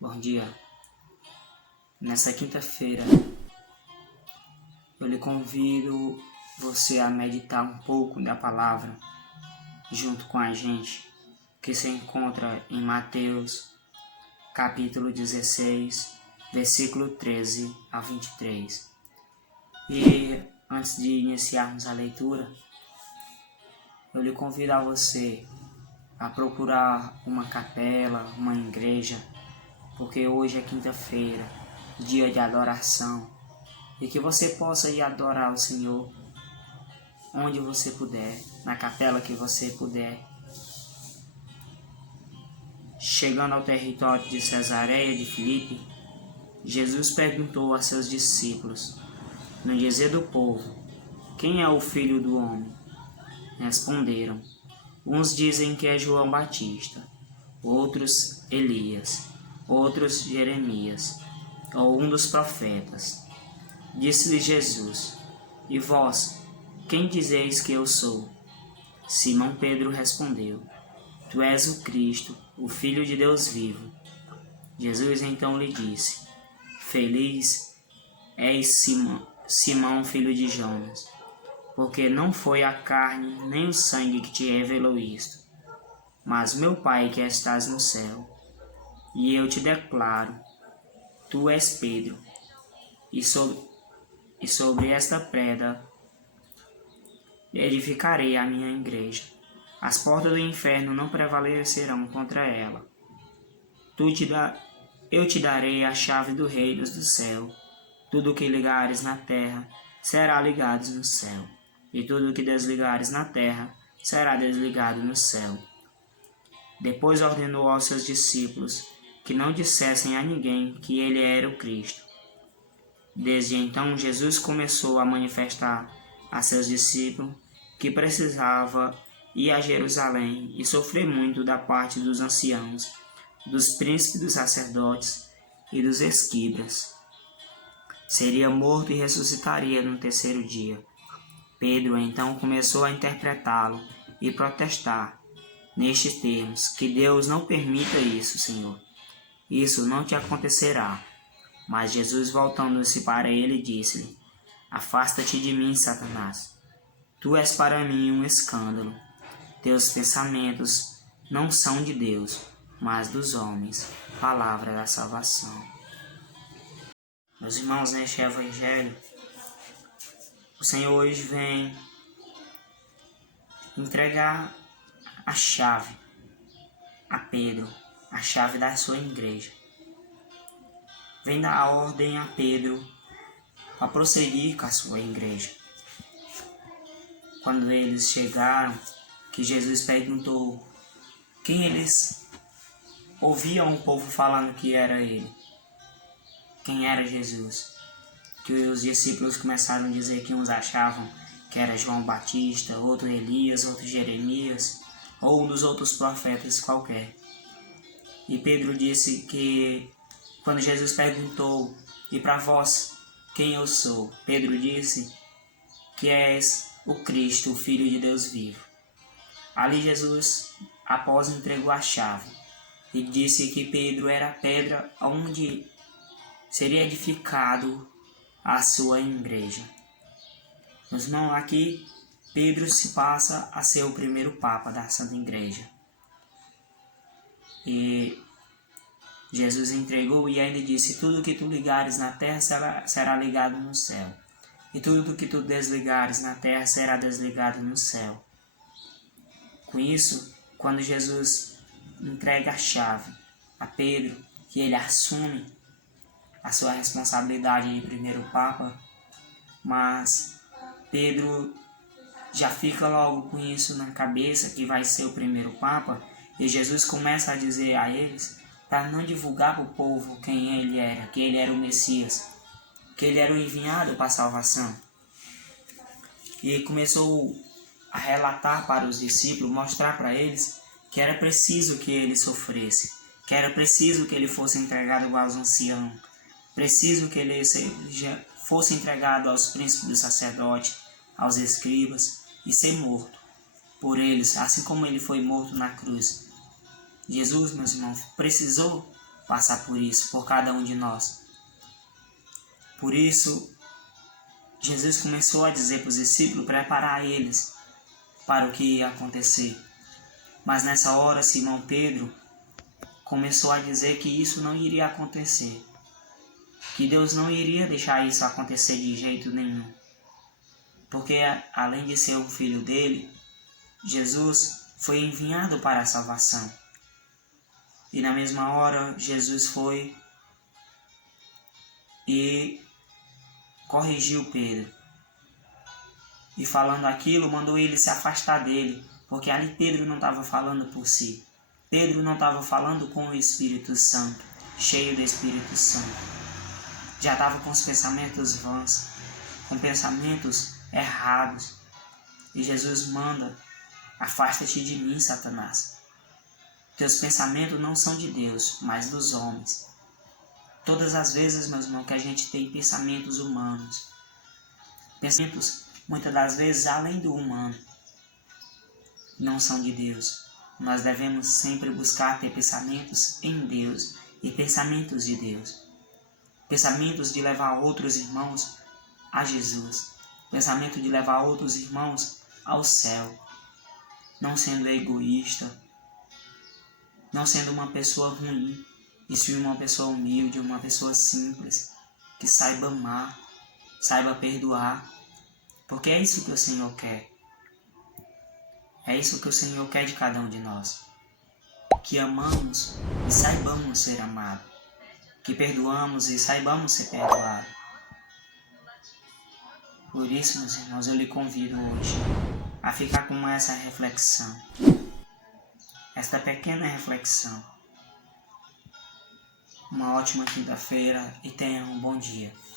Bom dia. Nessa quinta-feira, eu lhe convido você a meditar um pouco da palavra junto com a gente, que se encontra em Mateus, capítulo 16, versículo 13 a 23. E antes de iniciarmos a leitura, eu lhe convido a você a procurar uma capela, uma igreja, porque hoje é quinta-feira, dia de adoração, e que você possa ir adorar o Senhor onde você puder, na capela que você puder. Chegando ao território de Cesareia de Filipe, Jesus perguntou a seus discípulos, no dizer do povo, quem é o Filho do Homem? Responderam, uns dizem que é João Batista, outros Elias, outros Jeremias, ou um dos profetas. Disse-lhe Jesus, e vós, quem dizeis que eu sou? Simão Pedro respondeu, tu és o Cristo, o Filho de Deus vivo. Jesus então lhe disse, feliz és Simão, filho de Jonas, porque não foi a carne nem o sangue que te revelou isto, mas meu Pai que estás no céu. E eu te declaro, tu és Pedro, e sobre esta pedra edificarei a minha igreja. As portas do inferno não prevalecerão contra ela. Eu te darei a chave do reino do céu. Tudo o que ligares na terra será ligado no céu, e tudo o que desligares na terra será desligado no céu. Depois ordenou aos seus discípulos que não dissessem a ninguém que ele era o Cristo. Desde então, Jesus começou a manifestar a seus discípulos que precisava ir a Jerusalém e sofrer muito da parte dos anciãos, dos príncipes dos sacerdotes e dos escribas. Seria morto e ressuscitaria no terceiro dia. Pedro então começou a interpretá-lo e protestar, nestes termos, que Deus não permita isso, Senhor. Isso não te acontecerá. Mas Jesus, voltando-se para ele, disse-lhe, afasta-te de mim, Satanás. Tu és para mim um escândalo. Teus pensamentos não são de Deus, mas dos homens. Palavra da salvação. Meus irmãos, neste evangelho, o Senhor hoje vem entregar a chave a Pedro, a chave da sua igreja. Vem dar a ordem a Pedro para prosseguir com a sua igreja. Quando eles chegaram, que Jesus perguntou quem eles ouviam o povo falando que era ele. Quem era Jesus? Que os discípulos começaram a dizer que uns achavam que era João Batista, outro Elias, outro Jeremias, ou um dos outros profetas qualquer. E Pedro disse que quando Jesus perguntou, e para vós, quem eu sou? Pedro disse que és o Cristo, o Filho de Deus vivo. Ali Jesus, após entregou a chave, e disse que Pedro era a pedra onde seria edificado a sua igreja. Meus irmãos, aqui Pedro se passa a ser o primeiro Papa da Santa Igreja. E Jesus entregou e ainda disse, tudo que tu ligares na terra será ligado no céu. E tudo que tu desligares na terra será desligado no céu. Com isso, quando Jesus entrega a chave a Pedro, que ele assume a sua responsabilidade de primeiro Papa, mas Pedro já fica logo com isso na cabeça, que vai ser o primeiro Papa, e Jesus começa a dizer a eles, para não divulgar para o povo quem ele era, que ele era o Messias, que ele era o enviado para a salvação. E começou a relatar para os discípulos, mostrar para eles que era preciso que ele sofresse, que era preciso que ele fosse entregado aos anciãos, preciso que ele fosse entregado aos príncipes dos sacerdotes, aos escribas, e ser morto por eles, assim como ele foi morto na cruz. Jesus, meus irmãos, precisou passar por isso, por cada um de nós. Por isso, Jesus começou a dizer para os discípulos preparar eles para o que ia acontecer. Mas nessa hora, Simão Pedro começou a dizer que isso não iria acontecer, que Deus não iria deixar isso acontecer de jeito nenhum. Porque além de ser o filho dele, Jesus foi enviado para a salvação. E na mesma hora, Jesus foi e corrigiu Pedro. E falando aquilo, mandou ele se afastar dele, porque ali Pedro não estava falando por si. Pedro não estava falando com o Espírito Santo, cheio do Espírito Santo. Já estava com os pensamentos vãos, com pensamentos errados. E Jesus manda: afasta-te de mim, Satanás. Teus pensamentos não são de Deus, mas dos homens. Todas as vezes, meus irmãos, que a gente tem pensamentos humanos, pensamentos muitas das vezes além do humano, não são de Deus. Nós devemos sempre buscar ter pensamentos em Deus e pensamentos de Deus. Pensamentos de levar outros irmãos a Jesus. Pensamento de levar outros irmãos ao céu. Não sendo egoísta, não sendo uma pessoa ruim, e sim uma pessoa humilde, uma pessoa simples, que saiba amar, saiba perdoar, porque é isso que o Senhor quer. É isso que o Senhor quer de cada um de nós. Que amamos e saibamos ser amados. Que perdoamos e saibamos ser perdoados. Por isso, meus irmãos, eu lhe convido hoje a ficar com essa reflexão. Esta pequena reflexão. Uma ótima quinta-feira e tenha um bom dia.